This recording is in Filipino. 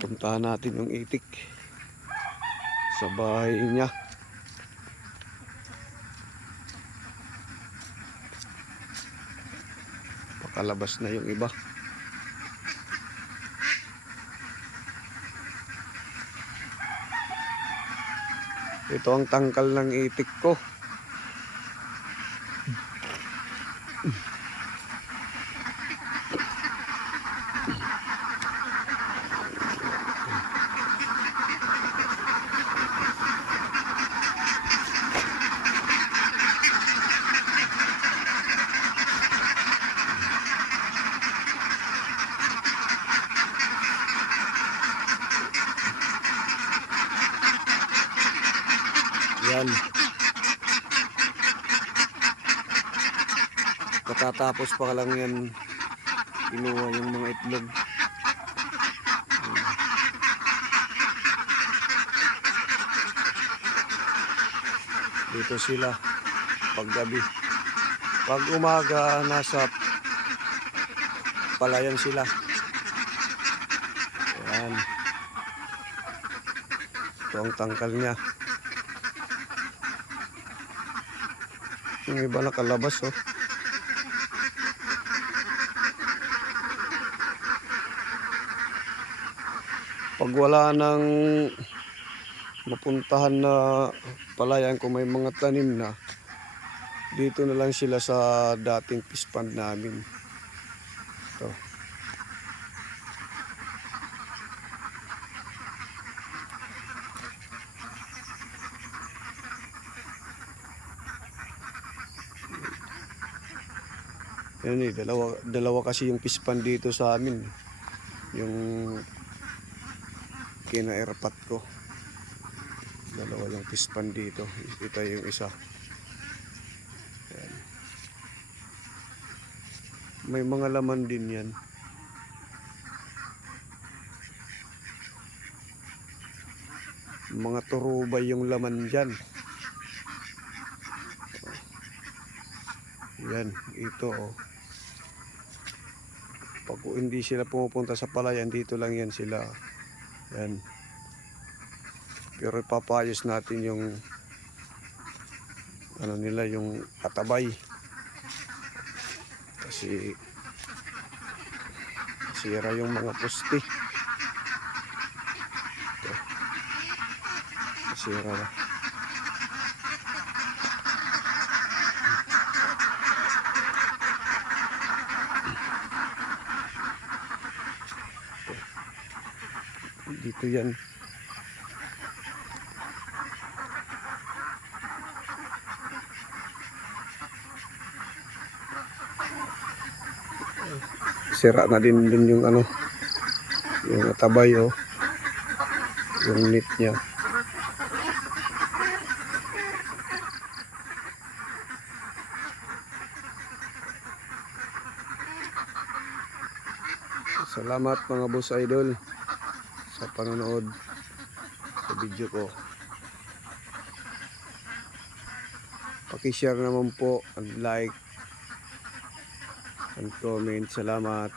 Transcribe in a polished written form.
Puntahan natin yung itik sa bahay niya. Pakalabas na yung iba. Ito ang tangkal ng itik ko. Yan. Katatapos pa lang yan kinuha yung mga itlog. Dito sila paggabi. Pag umaga nasa palayan sila. Yan. Ito ang tangkal niya. Yung iba nakalabas, oh. Pag wala nang mapuntahan na palayan, kung may mga tanim na, dito na lang sila sa dating fish pond namin. Ito. Yan eh, dalawa kasi yung fish pond dito sa amin. Yung kina-airpat ko. Dalawa lang fish pond dito. Ito yung isa. Yan. May mga laman din yan. Mga turubay yung laman dyan. Yan, ito oh. Pag hindi sila pumupunta sa palayan, dito lang yan sila. Yan. Pero ipapayos natin yung ano nila, yung katabay. Kasi sira yung mga puste. Ito. Sira na. Dito yan. Sira na din yung ano, yung tabay, oh. Yung net niya. Salamat mga boss idol sa panonood sa video ko. Paki-share naman po, and like and comment. Salamat.